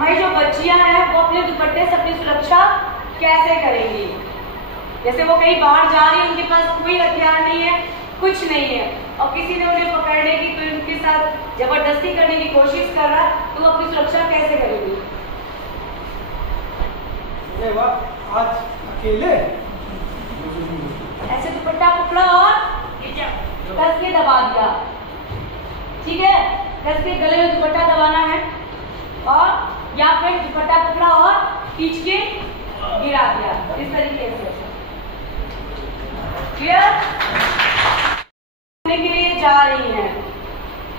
हमारी जो बच्चियां हैं वो अपने दुपट्टे से अपनी सुरक्षा कैसे करेंगी। जैसे वो कहीं बाहर जा रही है, उनके पास कोई हथियार नहीं है, कुछ नहीं है, और किसी ने उन्हें पकड़ने की, कोई उनके साथ जबरदस्ती करने की कोशिश कर रहा है, तो वो अपनी सुरक्षा कैसे करेंगी। आज अकेले ऐसे दुपट्टा पकड़ा और कस के दबा दिया, ठीक है, कस के गले में दुपट्टा दबाना है, और या फिर दुपट्टा पकड़ा और खींच के गिरा दिया, इस तरीके से। क्लियर? के लिए जा रही हैं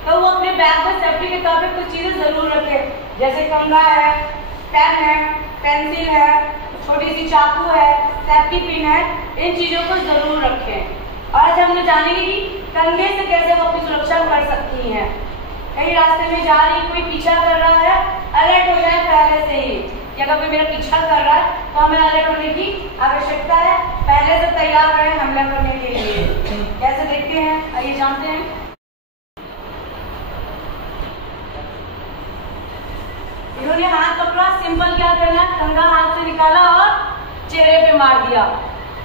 तो वो अपने बैग में सेफ्टी के तौर पे कुछ चीजें जरूर रखें, जैसे कंघा है, पेन है, पेंसिल है, छोटी सी चाकू है, सेफ्टी पिन है, इन चीजों को जरूर रखें। और आज हम जानेंगे कि कंघे से कैसे वो अपनी सुरक्षा कर सकती हैं। कहीं रास्ते में जा रही, कोई पीछा कर रहा है, अलर्ट हो जाए पहले से ही कि अगर कोई मेरा पीछा कर रहा है तो हमें अलर्ट होने की आवश्यकता है, पहले से तैयार रहें हमला करने के लिए। कैसे देखते हैं, आइए जानते हैं। इन्होंने हाथ पकड़ा, सिंपल क्या करना, कंघा हाथ से निकाला और चेहरे पे मार दिया,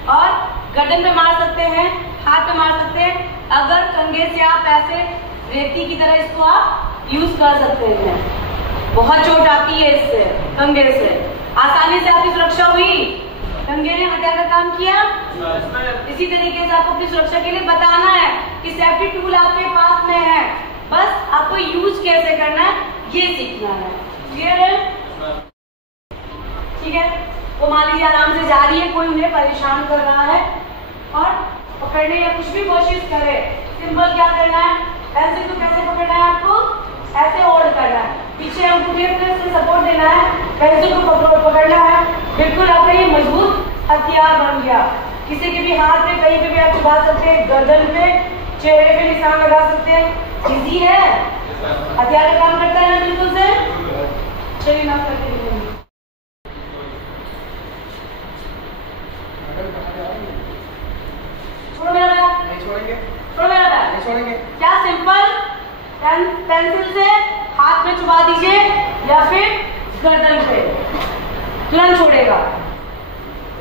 और गर्दन पे मार सकते हैं, हाथ पे मार सकते हैं। अगर कंघे से आप ऐसे रेती की तरह इसको आप यूज कर सकते हैं, बहुत चोट आती है इससे, कंघे से आसानी से आपकी सुरक्षा हुई। कंघे ने हत्या का काम किया। इसी तरीके से आपको अपनी सुरक्षा के लिए बताना है कि सेफ्टी टूल आपके पास में है, बस आपको यूज कैसे करना है ये सीखना है। क्लियर है? ठीक है। वो मान लीजिए आराम से जा रही है, कोई उन्हें परेशान कर रहा है और पकड़ने या कुछ भी कोशिश करे, सिंपल क्या करना है, पेंसिल को कैसे पकड़ना है, आपको ऐसे होल्ड करना है, पीछे अंगूठे से सपोर्ट देना है, पेंसिल को पकड़ना है, बिल्कुल आपका ये मजबूत हथियार बन गया। किसी के भी हाथ पे कहीं पे भी आप छुपा सकते हैं, गर्दन पे, चेहरे पे निशान लगा सकते हैं। इजी है, हथियार का काम करता है ना बिल्कुल से। चलिए ना करके दिखाइए। छोड़ो मेरा बैग, नहीं छोड़ेंगे, छोड़ो मेरा बैग, नहीं छोड़ेंगे। क्या सिंपल पेंसिल से हाथ में छुपा दीजिए या फिर गर्दन पे, तुरंत छोड़ेगा।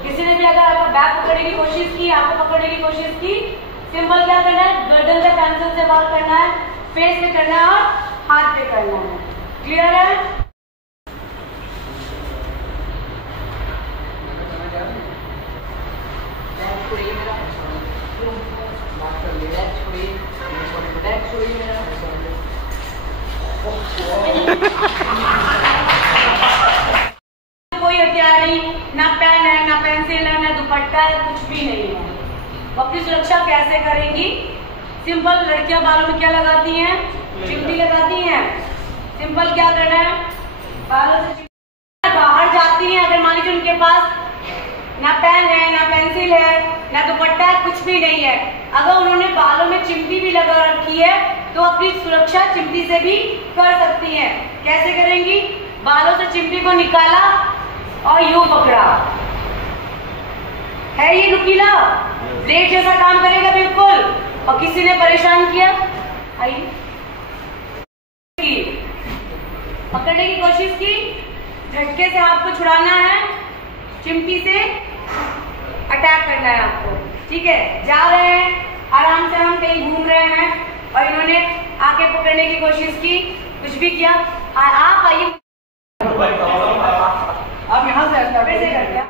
किसी ने भी अगर आपका बैग पकड़ने की कोशिश की, आपको पकड़ने की कोशिश की, सिंपल क्या करना है, गर्दन से पेंसिल से वार करना है, फेस पे करना है और हाथ पे करना है। क्लियर है? कोई हथियार नहीं, ना पेन है, ना पेंसिल है, ना दुपट्टा है, कुछ भी नहीं है। वो अपनी सुरक्षा कैसे करेंगी? सिंपल, लड़कियां बालों में क्या लगाती हैं, चिमटी लगाती हैं। सिंपल क्या करना है, बालों से बाहर जाती हैं, अगर मान लीजिए उनके पास ना पेन है, ना पेंसिल है, ना दुपट्टा है, कुछ भी नहीं है, अगर उन्होंने बालों में चिमटी भी लगा रखी है तो अपनी सुरक्षा चिमटी से भी कर सकती हैं। कैसे करेंगी? बालों से चिमटी को निकाला और यूं पकड़ा, है ये नुकीला, ब्लेड जैसा काम करेगा बिल्कुल। और किसी ने परेशान किया, आइए, पकड़ने की कोशिश की, झटके से हाथ को छुड़ाना है, चिमटी से अटैक करना है आपको। ठीक है, जा रहे हैं आराम से, हम कहीं घूम रहे हैं और इन्होंने आके पकड़ने की कोशिश की, कुछ भी किया, आप आइए, अब यहाँ से कैसे कर दिया।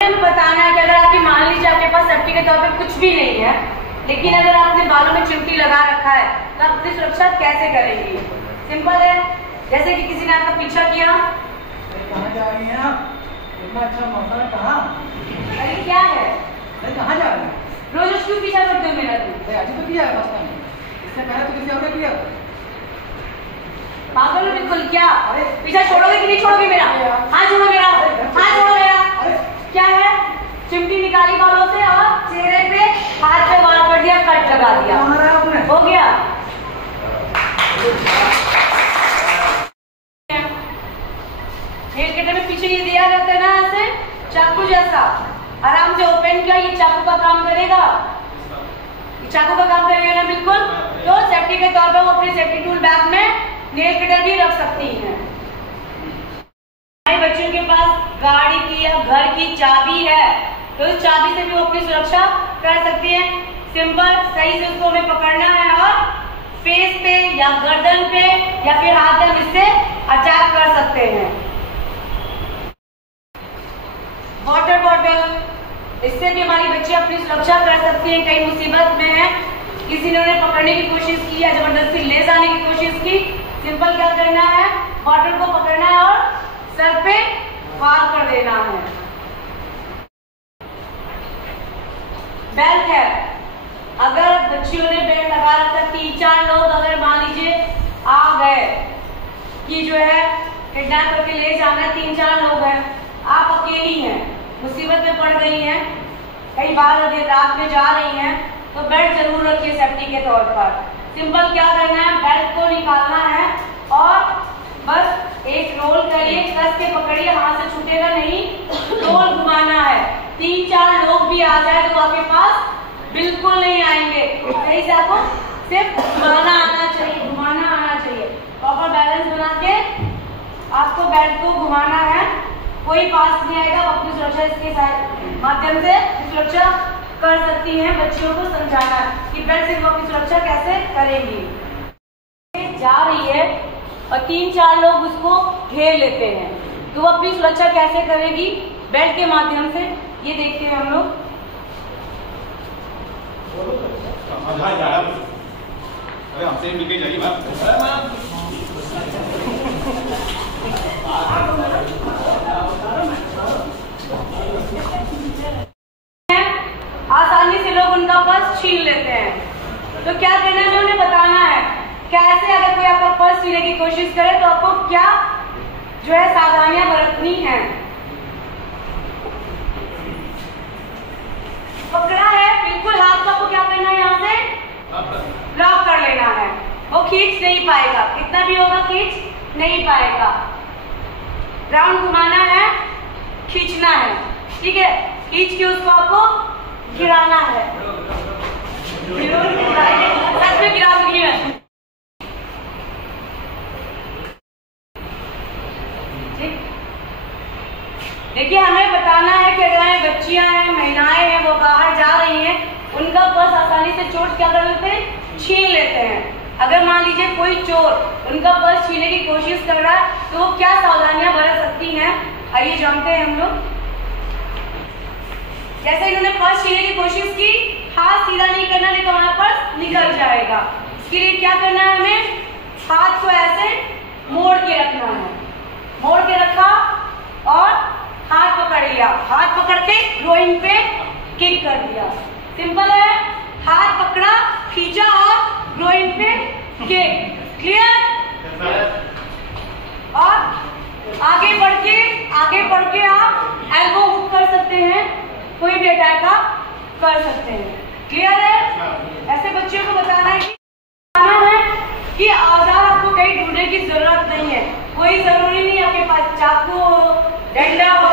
बताना है कि अगर आपकी, मान लीजिए आपके पास सेफ्टी के तौर पे कुछ भी नहीं है, लेकिन अगर आपने बालों में चिमटी लगा रखा है तो आप अपनी सुरक्षा कैसे करेंगी? सिंपल है, जैसे कि किसी ने आपका पीछा किया, कहाँ जा रही हैं आप? इतना अच्छा मौका है, कहाँ? अरे क्या है, कहाँ जा रही हैं? रोज क्यों पीछा करते हो मेरा? तुम आज तो किया है बस में, इससे पहले तो किसी और ने किया। पागल हो बिल्कुल क्या? पीछा छोड़ोगे कि नहीं छोड़ोगे मेरा? हाँ छोड़ो मेरा, हाँ छोड़ो मेरा। क्या है, चिमटी निकाली बालों से और चेहरे पे हाथ पे वार कर दिया, कट लगा दिया, हो गया। नेल कटर में पीछे ये दिया रहता है ना, ऐसे चाकू जैसा, आराम से ओपन किया, ये चाकू का काम करेगा, ये चाकू का काम करेगा ना बिल्कुल। तो सेफ्टी के तौर पर वो अपने सेफ्टी टूल बैग में नेल कटर भी रख सकती हैं। हमारे बच्चों के पास गाड़ी की या घर की चाबी है तो इस चाबी से भी वो अपनी सुरक्षा कर सकती हैं। सिंपल सही से उसको हमें पकड़ना है और फेस पे या गर्दन पे या फिर हाथ में इससे अटैक कर सकते हैं। वाटर बॉटल, इससे भी हमारी बच्ची अपनी सुरक्षा कर सकती है। कई मुसीबत में है, किसी ने उन्हें पकड़ने की कोशिश की या जबरदस्ती ले जाने की कोशिश की, सिंपल क्या करना है, बॉटल को पकड़ना है और सर पे वार कर देना है। बेल्ट है, अगर बच्चियों ने बेल्ट लगा रखा, 3-4 लोग अगर मान लीजिए आ गए कि जो है किडनैप करके ले जाना, 3-4 लोग हैं, आप अकेली हैं, मुसीबत में पड़ गई हैं, कई बार देर रात में जा रही हैं, तो बेल्ट जरूर रखिए सेफ्टी के तौर पर। सिंपल क्या करना है, बेल्ट को निकालना है और बस एक रोल करिए, कस के पकड़िए, हाथ से छूटेगा नहीं, रोल घुमाना है। 3-4 लोग भी आ जाए तो आपके पास बिल्कुल नहीं आएंगे। सही से आपको सिर्फ घुमाना आना चाहिए, घुमाना आना चाहिए। प्रॉपर बैलेंस बना के आपको बेल्ट को घुमाना है, कोई पास नहीं आएगा। अपनी सुरक्षा इसके माध्यम से सुरक्षा कर सकती हैं। बच्चियों को समझाना कि बेल्ट से वो अपनी सुरक्षा कैसे करेंगी। जा रही है और 3-4 लोग उसको घेर लेते हैं तो वो अपनी सुरक्षा कैसे करेगी, बेल्ट के माध्यम से। ये देखते हैं हम लोग। अरे हमसे मिलके जाइए आसानी से लोग उनका पर्स छीन लेते हैं, तो क्या करना है, उन्हें बताना है कैसे अगर कोई आपका पर्स छीनने की कोशिश करे तो आपको क्या जो है सावधानियां बरतनी है। पकड़ा है, बिल्कुल हाथ को आपको क्या करना है, यहाँ से लॉक कर लेना है। वो खींच नहीं पाएगा, कितना भी होगा खींच नहीं पाएगा। राउंड घुमाना है, खींचना है, ठीक है, खींच के उसको आपको गिराना है। सच में गिरा सकती है। देखिए हमें बताना है कि अगर बच्चियां हैं, महिलाएं हैं, वो बाहर जा रही हैं, उनका पर्स आसानी से चोर क्या कर लेते हैं, छीन लेते हैं। अगर मान लीजिए कोई चोर उनका पर्स छीनने की कोशिश कर रहा है तो वो क्या सावधानियां बरत सकती हैं, आइए जानते हैं हम लोग। जैसे इन्होंने पर्स छीनने की कोशिश की, हाथ सीधा नहीं करना, नहीं तो हमारा पर्स निकल जाएगा। इसके लिए क्या करना है, हमें हाथ को ऐसे मोड़ के रखना है। मोड़ के रखा और हाथ पकड़ लिया, हाथ पकड़ के ग्रोइन पे किक कर दिया। सिंपल है, हाथ पकड़ा, खींचा और ग्रोइन पे किक। क्लियर? और आगे बढ़ के आप एल्बो हुक कर सकते हैं, कोई भी अटैक आप कर सकते हैं। क्लियर है? ऐसे बच्चों को बताना है कि औजार आपको कहीं ढूंढने की जरूरत नहीं है। कोई जरूरी नहीं आपके पास चाकू हो, डंडा हो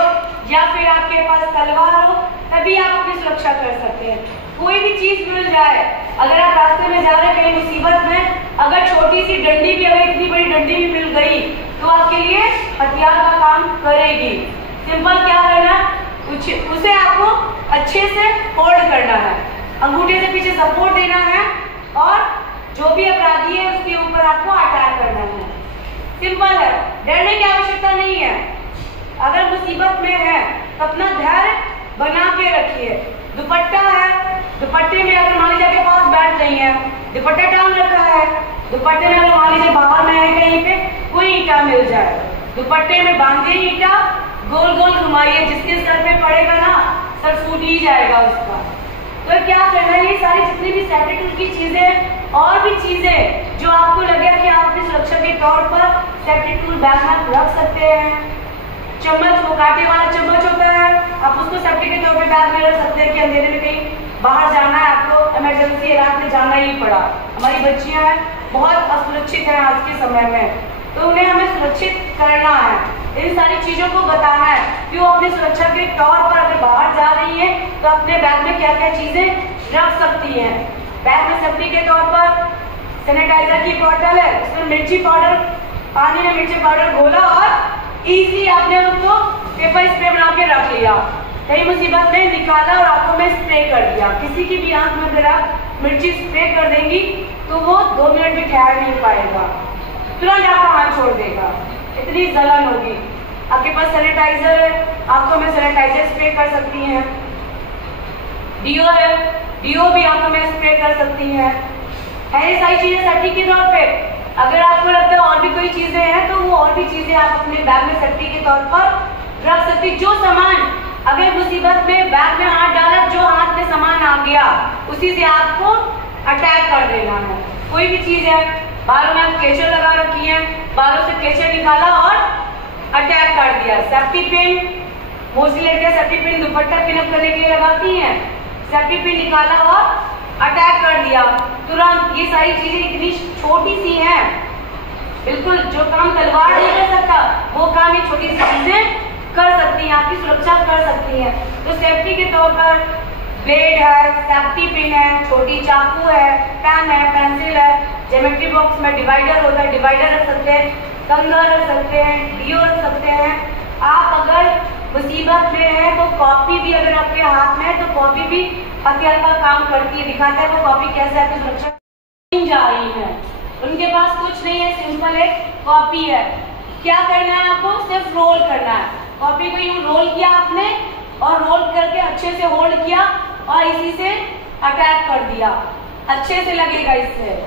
या फिर आपके पास तलवार हो, तभी आप अपनी सुरक्षा कर सकते हैं। कोई भी चीज मिल जाए, अगर आप रास्ते में जा रहे हैं कहीं मुसीबत में, अगर छोटी सी डंडी भी, अगर इतनी बड़ी डंडी भी मिल गई तो आपके लिए हथियार का काम करेगी। सिंपल क्या करना, उसे आपको अच्छे से होल्ड करना है, अंगूठे से पीछे सपोर्ट देना है और जो भी अपराधी है उसके ऊपर आपको अटैक करना है। सिंपल है, डरने की आवश्यकता नहीं है। अगर मुसीबत में है तो अपना धैर्य बना के रखिए। दुपट्टा है, दुपट्टे में अगर मान लीजिए आपके पास बैठ नहीं है, दुपट्टा टांग रखा है, दुपट्टे में अगर मान लीजिए बाहर में है कहीं पे कोई ईंटा मिल जाए, दुपट्टे में बांधे ईंटा, गोल गोल घुमाइए, जिसके सर पे पड़ेगा ना सर फूट ही जाएगा उसका। तो क्या करना है, ये सारी जितनी भी सेफ्टी टूल की चीजें और भी चीजें जो आपको लगे कि आप अपनी सुरक्षा के तौर पर सेफ्टी टूल बैग में रख सकते हैं। चम्मच, वो कांटे वाला चम्मच होता है, आप उसको सेफ्टी के तौर पे बैग में रख सकते हैं कि अंधेरे में कहीं बाहर जाना है, आपको इमरजेंसी रात में जाना ही पड़ा। हमारी बच्चियां बहुत असुरक्षित हैं आज के समय में, तो उन्हें हमें सुरक्षित करना है। इन सारी चीजों को बताना है कि वो अपनी सुरक्षा के तौर पर अगर बाहर जा रही है तो अपने बैग में क्या क्या चीजें रख सकती हैं। बैग में सेफ्टी के तौर पर सैनिटाइजर की बॉटल है, उसमें मिर्ची पाउडर, पानी में मिर्ची पाउडर घोला और इजी आपने उसको पेपर स्प्रे बना के रख लिया। कई मुसीबत में निकाला और आंखों में स्प्रे कर दिया। किसी की भी आंख में अगर आप मिर्ची स्प्रे कर देंगी तो वो 2 मिनट भी ठहर नहीं पाएगा, तुरंत आपका हाथ छोड़ देगा, इतनी जलन होगी। आपके पास सैनिटाइजर है, आंखों में सैनिटाइजर स्प्रे कर सकती हैं। डीओ है, डीओ भी आंखों में स्प्रे कर सकती हैं। ऐसी सारी चीजें सेफ्टी के तौर पे। अगर आपको लगता है और भी कोई चीजें हैं तो वो और भी चीजें आप अपने बैग में सेफ्टी के तौर पर रख सकती। जो सामान अगर मुसीबत में बैग में हाथ डाला, जो हाथ में सामान आ गया उसी से आपको अटैक कर देना है। कोई भी चीज है, बालों में क्लेचर लगा रखी है, बालों से क्लेचर निकाला और अटैक कर दिया। सेफ्टी पिन, मोस्टली लड़कियां सेफ्टी पिन दुपट्टा पिनअप करने के लिए लगाती हैं। सेफ्टी पिन निकाला और अटैक कर दिया तुरंत। ये सारी चीजें इतनी छोटी सी हैं, बिल्कुल जो काम तलवार नहीं कर सकता वो काम ये छोटी सी चीजें कर सकती हैं, आपकी सुरक्षा कर सकती हैं। तो सेफ्टी के तौर पर ब्लेड है, सेफ्टी पिन है, छोटी चाकू है, पेन है, पेंसिल है, ज्योमेट्री बॉक्स में डिवाइडर होता है, डिवाइडर रख सकते हैं, कंघा रख सकते हैं, डीओ रख सकते हैं। आप अगर मुसीबत में है तो कॉपी भी अगर आपके हाथ में है तो कॉपी भी हथियार का काम करती है, दिखाता है वो कॉपी कैसे आपकी सुरक्षा जा रही है। उनके पास कुछ नहीं है, सिंपल एक कॉपी है। क्या करना है आपको? सिर्फ रोल करना है। कॉपी को यूं रोल किया आपने और रोल करके अच्छे से होल्ड किया और इसी से अटैक कर दिया। अच्छे से लगेगा, इससे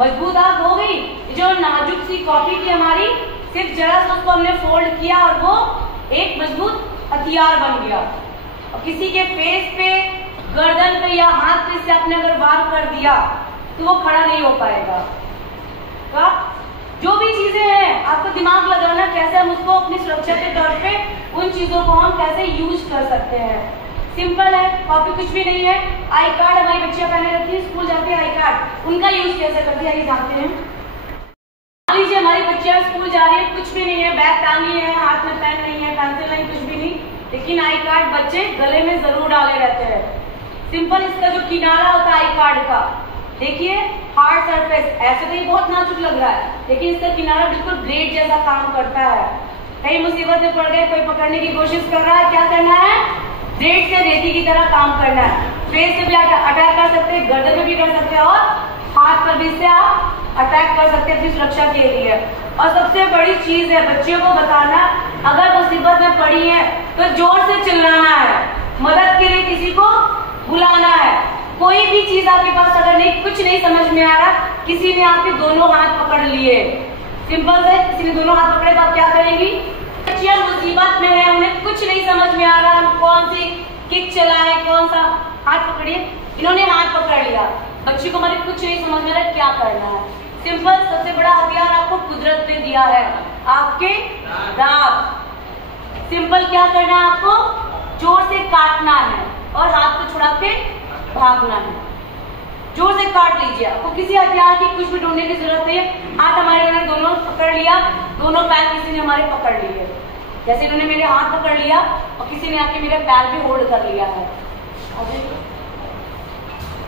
मजबूत आग हो गई। जो नाजुक सी कॉपी थी हमारी, सिर्फ जरा सा उसको हमने फोल्ड किया और वो एक मजबूत हथियार बन गया। और किसी के फेस पे, गर्दन पे या हाथ पे से आपने अगर वार कर दिया तो वो खड़ा नहीं हो पाएगा। तो जो भी चीजें हैं आपको दिमाग लगाना कैसे हम उसको अपनी सुरक्षा के तौर पे उन चीजों को हम कैसे यूज कर सकते हैं। सिंपल है, कॉपी कुछ भी नहीं है। आई कार्ड हमारी बच्चियां पहने रखती है, स्कूल जाती है, आई कार्ड उनका यूज कैसे करती है ये जानते हैं। मान लीजिए हमारी बच्चियां स्कूल जा रही है, कुछ भी नहीं है, बैग टांगी है, हाथ में पेन नहीं है, पेंसिल नहीं, कुछ भी नहीं, लेकिन आई कार्ड बच्चे गले में जरूर डाले रहते हैं। सिंपल, इसका जो किनारा होता है आई कार्ड का, देखिए हार्ड सरफेस, ऐसे तो ये बहुत नाजुक लग रहा है लेकिन इसका किनारा बिल्कुल ब्लेड जैसा काम करता है। कहीं मुसीबत में पड़ गए, कोई पकड़ने की कोशिश कर रहा है, क्या करना है? ब्लेड से रेती की तरह काम करना है। फेस से भी अटैक कर सकते हैं, गर्दन में भी कर सकते हैं और हाथ पर भी इससे आप अटैक कर सकते हैं अपनी सुरक्षा के लिए। और सबसे बड़ी चीज है बच्चियों को बताना, अगर मुसीबत में पड़ी है तो जोर से चिल्लाना है, मदद के लिए किसी को बुलाना है। कोई भी चीज आपके पास अगर नहीं, कुछ नहीं समझ में आ रहा, किसी ने आपके दोनों हाथ पकड़ लिए, सिंपल से किसी ने दोनों हाथ पकड़े तो आप क्या करेंगी? बच्चियां मुसीबत में है, उन्हें कुछ नहीं समझ में आ रहा, हम कौन सी किक चलाए, कौन सा हाथ पकड़िए। इन्होंने हाथ पकड़ लिया, बच्ची को मतलब कुछ नहीं समझ में आ रहा क्या करना है। सिंपल, सबसे बड़ा हथियार आपको कुदरत ने दिया है, आपके दांत। सिंपल, क्या करना है आपको? जोर से काटना है और हाथ को छुड़ा के भागना है। जोर से काट लीजिए, आपको किसी हथियार की कुछ भी ढूंढने की जरूरत नहीं है। हाथ हमारे उन्होंने दोनों पकड़ लिया, दोनों पैर किसी ने हमारे पकड़ लिए, जैसे इन्होंने मेरे हाथ पकड़ लिया और किसी ने आके मेरे पैर भी होल्ड कर लिया है।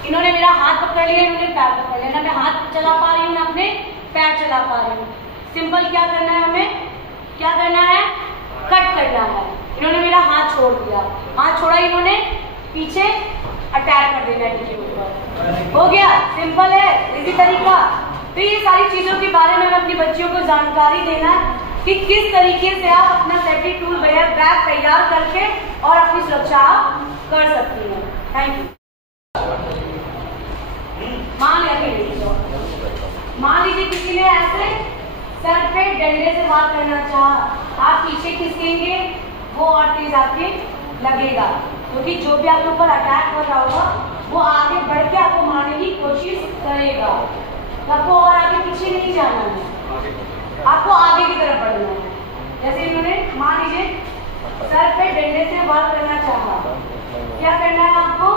इन्होंने मेरा हाथ पकड़ लिया, इन्होंने पैर पकड़ लिया, ना मैं हाथ चला पा रही हूँ ना अपने पैर चला पा रही हूँ। सिंपल, क्या करना है हमें? क्या करना है? कट करना है। इन्होंने मेरा हाथ छोड़ दिया, हाथ छोड़ा, इन्होंने पीछे अटैक कर देना है इनके ऊपर। हो गया, सिंपल है, इसी तरीका। तो ये सारी चीजों के बारे में अपनी बच्चियों को जानकारी देना कि किस तरीके से आप अपना सेफ्टी टूल बैग तैयार करके और अपनी सुरक्षा कर सकती हैं। Thank you. मान लीजिए किसी ने ऐसे सर पे डंडे से वार करना चाहा, आप पीछे खिसकेंगे, वो और तेज आपके लगेगा, क्योंकि जो भी आपके ऊपर अटैक कर रहा होगा वो आगे बढ़ के आपको मारने की कोशिश करेगा। तो आपको और आगे पीछे नहीं जाना है, आपको आगे की तरफ बढ़ना है। जैसे इन्होंने मान लीजिए सर पे डंडे से वार करना चाहा, क्या करना है आपको?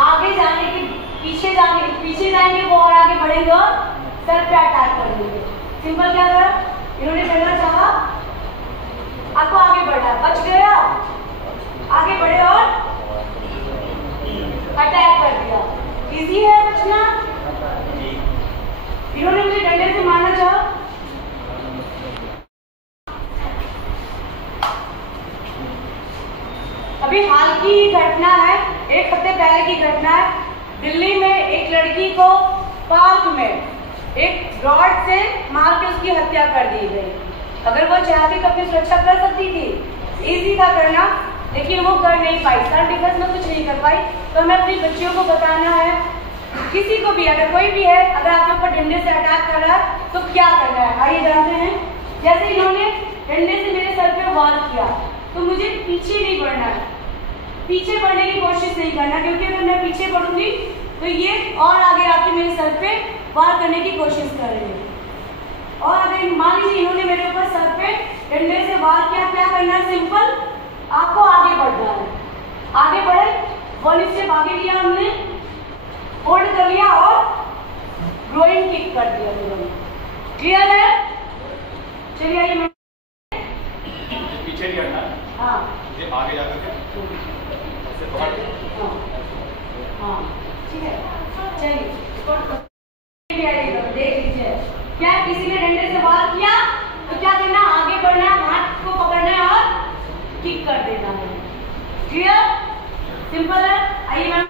आगे जाने की, पीछे जाएंगे वो और आगे बढ़ेंगे और सर पे अटैक कर देंगे। सिंपल, क्या करा? इन्होंने करना चाहा, आपको आगे बढ़ना, बच गया, आगे बढ़े और अटैक कर दिया। इजी है बचना। की ही घटना है, 1 हफ्ते पहले की घटना है। दिल्ली में एक लड़की को पार्क में एक रॉड से मार के उसकी हत्या कर दी गई। अगर वो चाहती तो अपनी सुरक्षा कर सकती थी, इजी था करना, लेकिन वो कर नहीं पाई, सेल्फ डिफेंस में कुछ नहीं कर पाई। तो हमें अपनी बच्चियों को बताना है, किसी को भी, अगर कोई भी है, अगर आपके ऊपर डंडे से अटैक कर रहा है तो क्या करना है, आइए जानते हैं। जैसे इन्होंने डंडे से मेरे सर पे वार किया तो मुझे पीछे नहीं बढ़ना है, पीछे बढ़ने की कोशिश नहीं करना, क्योंकि अगर मैं पीछे बढ़ूंगी तो ये और आगे आके मेरे सर पे वार करने की कोशिश कर रही है। और अगर मान लीजिए इन्होंने मेरे ऊपर सर पे डंडे से वार किया, क्या करना है, सिंपल, आपको आगे बढ़ना है। आगे बढ़े, 1 स्टेप आगे लिया हमने, होल्ड कर लिया और ग्रोइन किक कर दिया तुरंत। क्लियर है? चलिए आइए, पीछे नहीं हटना है। हाँ, ये आगे जाकर के ऐसे पकड़ के। हाँ, ठीक है, चलिए देख लीजिए, क्या किसी ने डंडे से वार किया तो क्या करना, आगे बढ़ना, हाथ को पकड़ना है और किक कर देना है। क्लियर? सिंपल है। आइए मैम,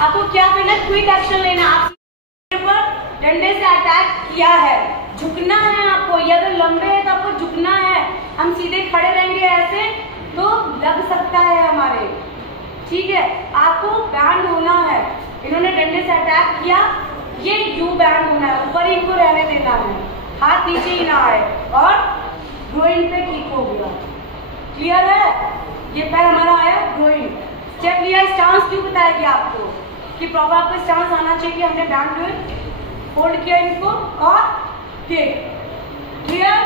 आपको क्या करना है, क्विक एक्शन लेना। आप पर डंडे से अटैक किया है, झुकना है आपको, ये अगर लंबे है तो आपको झुकना है। हम सीधे खड़े रहेंगे ऐसे तो लग सकता है हमारे, ठीक है। आपको बैंड होना है, इन्होंने डंडे से अटैक किया, ये यू बैंड होना है, ऊपर इनको रहने देना है, हाथ नीचे ही ना आए, और ग्रोइन पे किक हो गया। क्लियर है? ये पैर हमारा आया ग्रोइन, स्टेप लिया, स्टांस क्यों बताएगी आपको कि प्रॉपर आपको स्टांस आना चाहिए। हमने बैंड होल्ड किया इनको और किक। क्लियर?